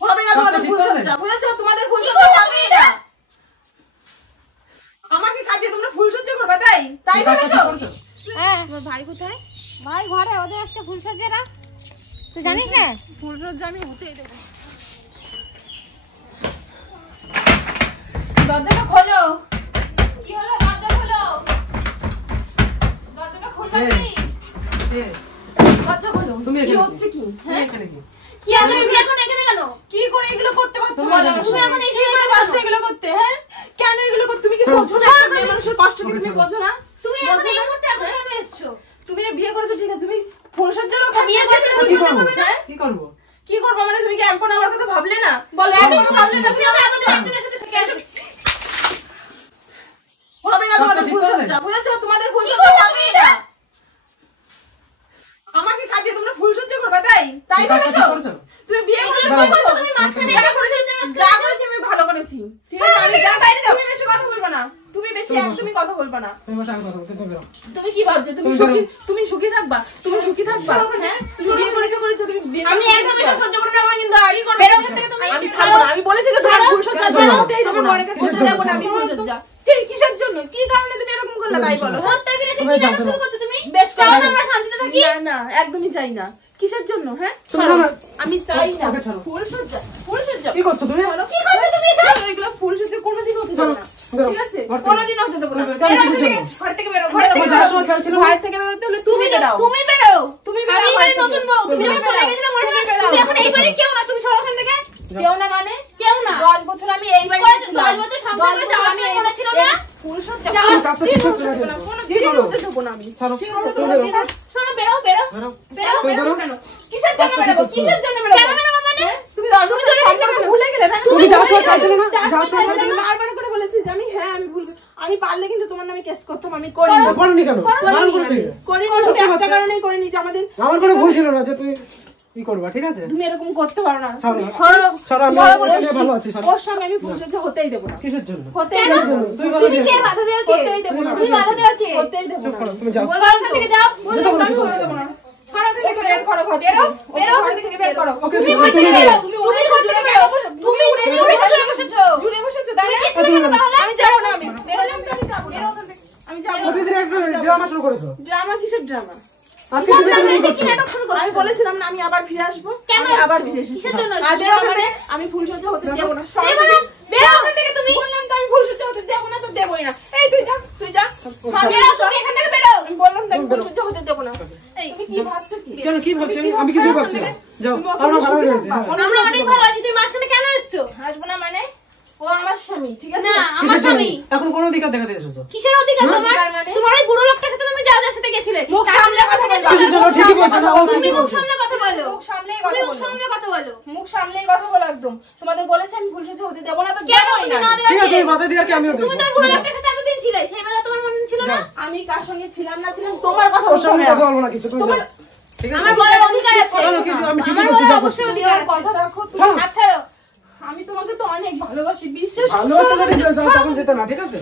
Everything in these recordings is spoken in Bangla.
হবে না তোমাদের ফুলসজ্জা, বুঝেছো? তোমাদের ফুলসজ্জা হবেই না। আমাকে সাজিয়ে তোমরা ফুলসজ্জা করবে, তাই তাই ভেবেছো? হ্যাঁ, তোমার ভাই কোথায়? ভাই ঘরে, ওদের আজকে ফুলসজ্জা না, তুই জানিস না? ফুলসজ্জা আমি হতেই দেব। দরজাটা খোলো। কি হলো? দরজা খোলো, দরজাটা খোলবা কি? দরজা খোলো। কি হচ্ছে কি? হ্যাঁ, এখানে কি? কি আছে? তুমি এখন এখানে কেন? কি করে এগুলো করতে পারছো বলো? তুমি এখন কি করে পারছো এগুলো করতে? হ্যাঁ, কেন এগুলো করতে? তুমি কি বোঝো না? মেয়ে মানুষের কষ্ট কি তুমি বোঝো না? তুমি এখন এই মুহূর্তে এখন কেন এসেছো? তুমি না বিয়ে করেছো, ঠিক আছে, তুমি ফুলসজ্জারও খাচ্ছ, বিয়ে করতে কি করবো? হ্যাঁ, কি করবো? কি করবো মানে তুমি কি একবার আমার কথা ভাবলে না? বলো, একবার ভাবলে না? তুমি আমাকে একজনের সাথে থেকে আসো। হবে না তোমাদের ফুলসজ্জা, বুঝেছো? তোমাদের ফুলসজ্জা হবেই না। আমাকে সাজিয়ে তোমরা ফুলসজ্জা করবে, তাই তাই ভেবেছো? তুমি বিয়ে করেছো, তুমি মাঝখানে যা করেছো আমি ভালো করেছি, ঠিক আছে? আমি যা বাইরে যাও, তুমি বেশি কথা বলবে না, তুমি বেশি একদমই কথা বলবে না। তুমি কি ভাবছো তুমি সুখী থাকবা? তুমি সুখী থাকবা? হ্যাঁ, তুমি বিয়ে করেছো তুমি বিয়ে আমি একদম এসব সহ্য করতে পারবো না, কিন্তু কি করবে? বেরো এখান থেকে তুমি। আমি ছাড়বো না, আমি বলেছি যে তোমার ফুলসজ্জা করতেই দেব না, করতে দেব না আমি ফুলসজ্জা। কিসের জন্য? কি কারণে তুমি এরকম করলে তাই বলো? প্রত্যেকদিন এসে কি নাটক শুরু করতে তুমি? বেশ চাও না আমরা শান্তিতে থাকি? না না, একদমই চাই না। কিসের জন্য? হ্যাঁ, আমি চাই না ফুলসজ্জা। ফুলসজ্জা কি করছো তুমি? কি করছো তুমি? এগুলো ফুলসজ্জা কোনোদিন হতে দেব না, ঠিক আছে? কোনোদিন হতে দেব না। ঘর থেকে বেরো, ঘর থেকে বেরোতে হলে তুমি বেরো। তুমি বেরো, তুমি আমি এবারে নতুন বউ, তুমি যখন চলে গেছিলে মনে হয় তুমি এখন এই বাড়ি কেউ না, তুমি সরো ওখান থেকে। কেউ না মানে? কেউ না। 10 বছর আমি এই বাড়িতে ছিলাম। 10 বছর সংসার করে যাওয়ার সময় মনে ছিল না? ফুলসজ্জা কি করো? শোনো, বেরো বেরো বেরো। কেন? কিসের জন্য বেরোবো? কিসের জন্য বেরোবো? কেন বেরোবো মানে? তুমি চলে গেলে ভুলে গেলে না? তুমি যাওয়ার সময় চাইছিলে না? যাওয়ার সময় আমি বারবার করে বলেছি যে আমি ভুল, আমি পারলে কিন্তু তোমার নামে কেস করতাম, আমি করিনি। করনি কেন? বারণ করেছি। করিনি, একটা কারণেই করিনি যে আমাদের আমার কোনো ভুল ছিল না যে তুই কি করবা, ঠিক আছে? তুমি এরকম করতে পারো না। ছাড়ো, আমি ভালো আছি। ওর সামনে আমি ফুলসজ্জা হতেই দেবো না। কিসের জন্য? হতেই দেবো না। তুমি কে বাধা দেওয়ার কে? হতেই দেবো না। তুমি বাধা দেওয়ার কে? হতেই দেবো চুপ না। করো, তুমি যাও। বললাম এখান থেকে যাও। বললাম তো আমি হতে দেবো না। ঘর থেকে বের করো, ঘর থেকে। বেরো, ঘর থেকে বের করো। ওকে, তুমি ঘর থেকে বেরো। তুমি উড়ে বেরো। তুমি উড়ে বসেছো। জুড়ে বসেছো তাই না? আমি যাবো না, আমি বললাম তো আমি যাবো না। আমি যাবো না। প্রতিদিন একটা ড্রামা শুরু করেছো। ড্রামা কিসের ড্রামা? আজকে তুমি কি নাটক শুরু করছো? আমি বলেছিলাম না আমি আবার ফিরে আসবো। কেন আমি আবার ফিরে এসেছি। কিসের জন্য? আর বেরো ওখান থেকে। আমি ফুলসজ্জা হতে দেবো না। দেবো না। বেরো ওখান থেকে তুমি। বললাম তো আমি ফুলসজ্জা হতে দেবো না, তো দেবোই না। এই তুই যা। বেরো, তুমি এখান থেকে বেরো। আমি বললাম তো আমি ফুলসজ্জা হতে দেবো না। এই তুমি কি ভাবছো কি? কেন, কি ভাবছো? আমি কিছু ভাবছি না। যাও, আমরা ভালো হয়ে গেছি। আমরা অনেক ভালো আছি, তুমি মাঝখানে কেন এসছো? আসবো না মানে? ও আমার স্বামী, ঠিক আছে? না, আমার স্বামী। এখন কোন অধিকার দেখাতে এসেছো? কিসের অধিকার তোমার? মানে? তোমার ওই বুড়ো লোকটার সাথে তুমি যার সাথে গেছিলে। মুখ সামলে কথা বলো। কিসের জন্য? ঠিকই বলছো না, ও তুমি ঠিকই মুখ বলছো। সামলে কথা বলো। মুখ সামলেই তুমি কথা মুখ বলো। সামলে কথা বলো। মুখ সামলেই কথা বলো একদম। তোমাদের বলেছি আমি ফুলসজ্জা হতে দেবো না, তো কেন দেবোই তুমি না। না দেওয়ার ঠিক আছে, কে? তুমি মাথায় দিয়ে আর কি আমিও তুমি দেবো। তো বুড়ো লোকটার সাথে এতদিন ছিলে, সেই বেলা তোমার মনে ছিল না? আমি কার সঙ্গে ছিলাম না ছিলাম তোমার কথা ওর বলতে সঙ্গে হবে কথা না। বলবো না কিছু, তুমি যাও। ঠিক আছে? আমার বলার অধিকার আছে। কেন, কিছু আমি ঠিকই আমার বলছি, বলার যাও। অবশ্যই অধিকার আছে। কথা রাখো তুমি। ছাড়ো। আচ্ছা, আমি তোমাকে তো অনেক ভালোবাসি, বিশ্বাস করো। ভালোবাসা যদি যাও তখন যেতে না, ঠিক আছে?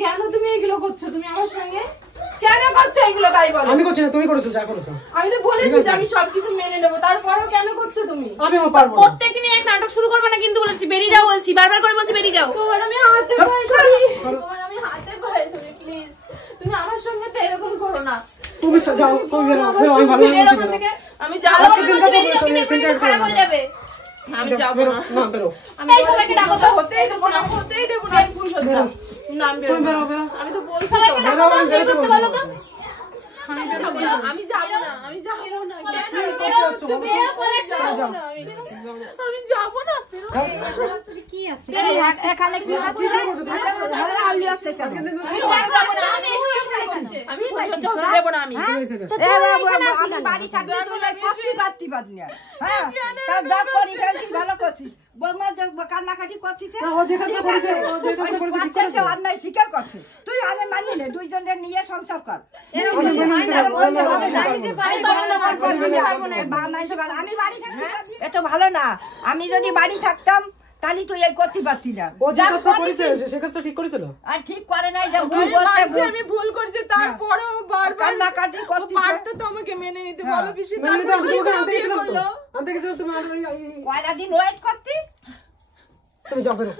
কেন তুমি এগুলো করছো? তুমি আমার সঙ্গে কেন করছো এগুলো তাই বলো? আমি করছি না, তুমি করেছো, যা করেছো। আমি তো বলেছি যে আমি সবকিছু মেনে নেবো, তারপরও কেন করছো তুমি? আমিও পারবো না। প্রত্যেকদিন এক নাটক শুরু করবে না কিন্তু বলেছি। বেরিয়ে যাও বলছি, বারবার করে বলছি বেরিয়ে যাও। তোমার আমি হাতে পায়ে ধরি, তোমার আমি হাতে পায়ে ধরি, প্লিজ তুমি আমার সঙ্গে তো এরকম করো না। তুমি যাও, তুমি বেরো, বেরো, আমি ভালো বেরো বলছি, ওখান বেরো। থেকে। আমি যাবো ভালো না। করে বলছি বেরিয়ে যাও, কিন্তু এরপরে কিন্তু খারাপ হয়ে যাবে। আমি যাবো বেরো, না। না, বেরো। আমি এই সবাইকে ডাকো তো। হতেই দেবো না, হতেই দেবো না। ফুলসজ্জা না, আমি বেরো বেরো, বেরো। আমি তো বলছি সবাইকে তো। ডাকো তো, আমি বেরোতে করতে বলছি। বলো তো। আমি যাবো না, আমি যাবো না, আমি যাবো না। বেরো, বেরো, বেরো, বলে যাবো যাও। না, আমি যাবো না। কি আছে? এখানে কি আউলি আছে কেন? আমি যাবো না, আমি এসব এখানে করছে। আমি ফুলসজ্জা হতে দেবো না। আমি আমি বাড়ি থাকতে করতে পারতি পারতি না। হ্যাঁ, তা যা করি ফেলছিস, ভালো করছিস। বৌমা যে কান্নাকাটি করছিস, না, ও যে কাজটা করেছে, ও যে কাজটা করেছে, ঠিক করেছে। সে অন্যায় স্বীকার করছে। তুই আরে মানিয়ে নে, দুইজনের নিয়ে সংসার কর। এরকম আমি কিছু হয় না। আমি আমি জানি যে পারি, পারবো না, আমি বাড়ি থাকতে, এটা ভালো না। আমি যদি বাড়ি থাকতাম তাহলে তুই এই করতে পারতি না ও যে কাজটা করেছে সে কাজটা ঠিক করেছিল আর ঠিক করে নাই যে ভুল করছে আমি ভুল করছি তারপরেও বারবার কান্নাকাটি করতে পারতো তো আমাকে মেনে নিতে বলো পিসি মেনে নিতে আমি তোমাকে আনতে বিয়ে গেছিলাম তো করলো। আনতে গেছিলাম তুমি কয়টা দিন ওয়েট করতি তুমি যাও বেরো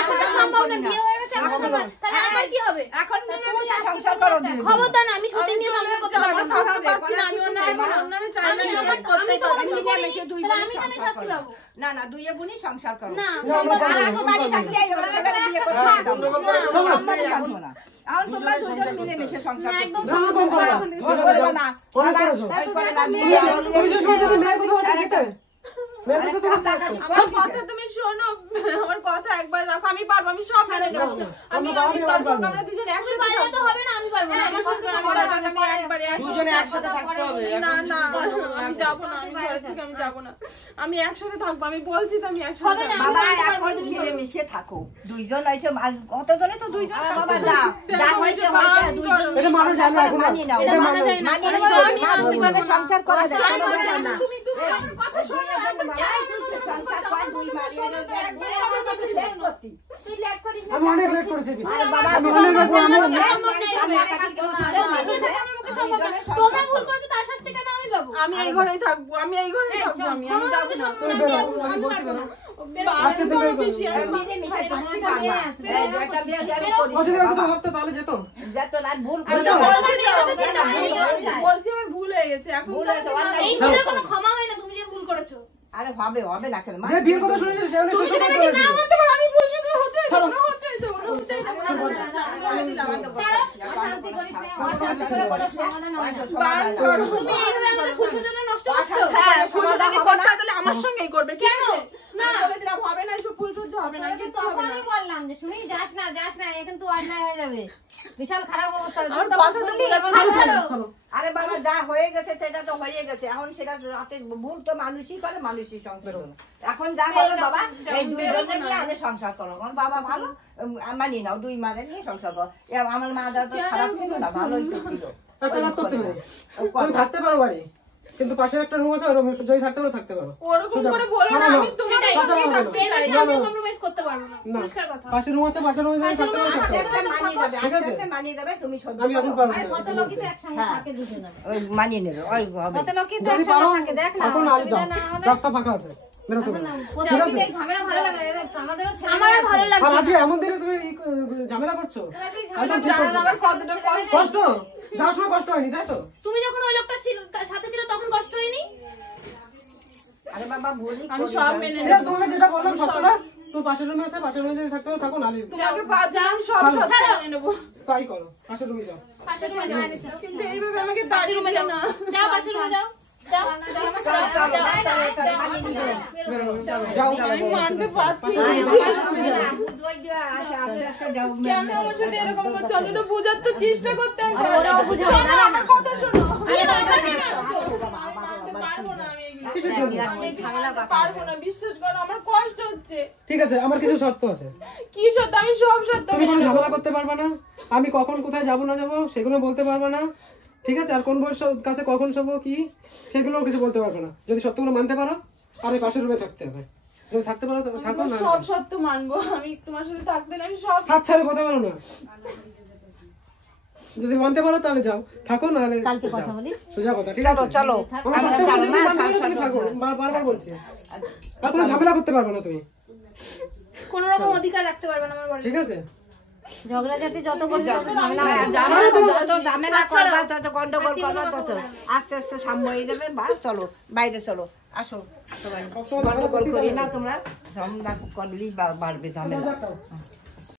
এখন সম্ভব না, বিয়ে হয়ে গেছে এখন সম্ভব না। তাহলে আমার কি হবে? এখন মিলেমিশে সংসার করো দিয়ে দিবো। খবরদার না, আমি শুটিং নিয়ে সংসার করতে পারবো না। থাকতে পারছি না, আমি অন্য নামে চাই না, আমি ডিভোর্স করতেই তো পারবো না। মিলেমিশে দুই তাহলে বোনে আমি কেন সংসার শাস্তি করো। পাবো? না না দুইয়ে বোনই সংসার করো না, না, আমরা সম্ভব করবো না। না। আর বাড়ি থাকলে এই এবার ছেলেটা বিয়ে করতে পারতাম না। সম্ভব জানতো না। এখন তোমরা দুজন মিলেমিশে সংসার না, করো। একদম ড্রামা কম করো না করবো না। অনেক করেছো ওই করে না, তুমি যে সময় যদি মেয়ের কথা বলতে যেতে মেয়ের কথা তো বলতে আসতো। আমার কথা তুমি শোনো, আমার কথা একবার রাখো, আমি পারবো, আমি সব মেনে নেবো। আমি পারবো, আমরা দুজন একসাথে পারলে তো হবে না, আমি পারবো না। আমার সাথে আমি একবারে দুজনে একসাথে থাকতে হবে। না না আমি যাবো না, আমি ঘর থেকে আমি যাবো না, আমি একসাথে থাকবো, আমি বলছি তো আমি একসাথে হবে না। থাকবো। বাবা এখন মিলেমিশে থাকো। দুইজন হয়েছে কতজনে তো দুইজন বাবা যা যা হয়েছে হয়েছে দুইজন এটা মানা যায় না এখন মানিয়ে নাও। এটা মানা যায় না। মানিয়ে আমি নাও। আমি মানতে পারবো না। সংসার করা যায় আমি পারবো না। তুমি আমার কথা শোনো, সংসার কর দুই মারিয়ে আমার কথা শেয়ার করতি তুই লেট করিস না। আমি অনেক লেট করেছি বাবা আমি অনেক লেট করেছি আমার পক্ষে সম্ভব না এগুলো। আমার পক্ষে সম্ভব না। তোমরা ভুল করেছো, তার শাস্তি কেন আমি পাবো? আমি এই ঘরেই থাকবো, আমি এই ঘরেই থাকবো, আমি কোনো যাবো মতে না। সম্ভব না, আমি আমি আমি বলছি পারবো না। আজকে তুমি এই করো। বেশি আমি মিলেমিশে থাকতে পারবা একটা বিয়ে জারি ও করিস যদি বাবা একটু ভাবতো তাহলে যেত যত না ভুল আমি করে তো বড় বলছি ছেলে হয়েছে, তো, আমি এই করতে চাই। বলছি আমার ভুল হয়ে গেছে, এখন ভুল তো হয়েছে, আমি অন্যায় এই মানছি। ভুলের কোনো ক্ষমা হয় না, তুমি যে ভুল করেছো। আরে হবে হবে না কেন যে বিয়ের কথা শুনেছি সে অনেক তুমি সুন্দর যদি করে আমাকে না বলেছে। মানতে পারো, আমি ভুল শুধু হতে হতো, ওরা হতে হতো, ওরা হতে হতো, ওরা হতে হতো। অশান্তি করিস না, অশান্তি করে কোনো সমাধান হয় না। বারণ করো। তুমি এইভাবে আমাদের খুশিটা নষ্ট করছো। হ্যাঁ, ফুল যদি করতে হয় তাহলে আমার সঙ্গেই করবে, ঠিক কেন? আছে? না। আমি বলে দিলাম, হবে না, এসব ফুল সহ্য হবে না, তোকে কিচ্ছু হবে না। তখনই বললাম যে সুমি যাস না, এখন তো অন্যায় হয়ে যাবে। বিশাল খারাপ অবস্থা হবে। আমার তুই তো কথা তো বললি, বলে এখন চলো, ছাড়ো। চলো আরে বাবা যা হয়ে গেছে সেটা তো হয়ে গেছে এখন সেটা রাতে ভুল তো মানুষই করে মানুষই সংসার করে এখন যা হলো বাবা এই দুইজনে নিয়ে আমি সংসার করো আমার বাবা ভালো মানিয়ে নাও দুই মারে নিয়ে সংসার করো আমার মা দাদা তো খারাপ ছিল না ভালোই তো ছিল একটা কাজ করতে হবে তুমি থাকতে পারো বাড়ি কিন্তু পাশের একটা রুম আছে ওই রুমে যদি থাকতে পারো থাকতে পারো ওরকম করে বলো না, আমি তোমার সেটাই, সঙ্গেই থাকতে এর চাই। বেশি আমিও compromise করতে পারবো না। না পরিষ্কার কথা। পাশের রুম আছে পাশের রুমে যদি থাকতে পারো থাকতে পারো মানিয়ে যাবে ঠিক আছে? আস্তে আস্তে মানিয়ে যাবে তুমি সহ্য আমি এখন করো। পারবো আরে না কত লোকই তো একসঙ্গে থাকে দুজনে। ওই মানিয়ে নেবে ওই হবে কত লোকই তো যদি একসঙ্গে পারো থাকে, দেখ না। এখন আজ অসুবিধা যাও না হলে রাস্তা ফাঁকা আছে বেরোতে এখন পারো না, ঠিক আছে? প্রত্যেকদিন এই ঝামেলা ভালো লাগে, দেখ তো, আমাদেরও ছেলে আমারও ভালো আর লাগছে আজকে না। এমন দিনে তুমি এই ঝামেলা করছো তোরা যে একদম ঝামেলা ঠিক জানো না করছো। আমার কতটা কষ্ট। কষ্ট যাওয়ার সময় কষ্ট হয়নি তাই তো তুমি যখন ওই লোকটা সাথে ছিল তখন কষ্ট হয়নি? আরে বাবা বলি আমি সব মেনে ঠিক আছে, তোমাকে যেটা বললাম সবটা তুমি পাশের রুমে আছে পাশের রুমে যদি থাকতে পারো থাকো নালে তোমাকে পাঁচ আমি সব ছাড়ো। সব মেনে নেবো, তাই করো পাশের রুমে যাও পাশের রুমে যাও। কিন্তু এইভাবে আমাকে দাঁড়িয়ে পাশের রুমে যাও। না। যাও পাশের রুমে যাও। যাও। বেরো, যাও আমি মানতে পারছি না। কেন আমার সাথে এরকম করছো? আমি তো বোঝার তো চেষ্টা করতে হবে। শোনো, আমার কথা শোনো। আরে বাবা কেন আসছো? মানতে পারবো না আমি এগুলো। কিসের জন্য? এই ঝামেলা পাকা। পারবো না, বিশ্বাস করো, আমার কষ্ট হচ্ছে। ঠিক আছে আমার কিছু শর্ত আছে কি সত্য, আমি সব সত্য তুমি কোনো মেনে নেবো। ঝামেলা করতে পারবে না আমি কখন কোথায় যাবো না যাবো সেগুলো বলতে পারবে না ঠিক আছে আর কোন বয়সের কাছে কখন শোবো কি সেগুলো কিছু বলতে পারবে না যদি সত্যগুলো মানতে পারো আর ওই পাশের রুমে থাকতে হবে যদি থাকতে পারো তবে থাকো আমি না সব সত্য মানবো, আমি তোমার সাথে থাকতে না, আমি সব হাত ছাড়ে কথা বলো না যদি মানতে পারো তাহলে যাও থাকো না হলে কালকে কথা বলিস। সোজা কথা ঠিক আছে চলো আমার সত্যি যদি মানতে পারো তুমি থাকো বারবার বলছি আর কোনো ঝামেলা করতে পারবে না তুমি কোন রকম অধিকার রাখতে পারবে না আমার বাড়ি। ঠিক আছে ঝগড়াঝাটি যত করবি তত ঝামেলা হবে। যত ঝামেলা করবা তত গন্ডগোল করবা তত আস্তে আস্তে সাম্য হয়ে যাবে বা চলো বাইরে চলো আসো সবাই গন্ডগোল করি না তোমরা ঝামেলা করলেই বাড়বে ঝামেলা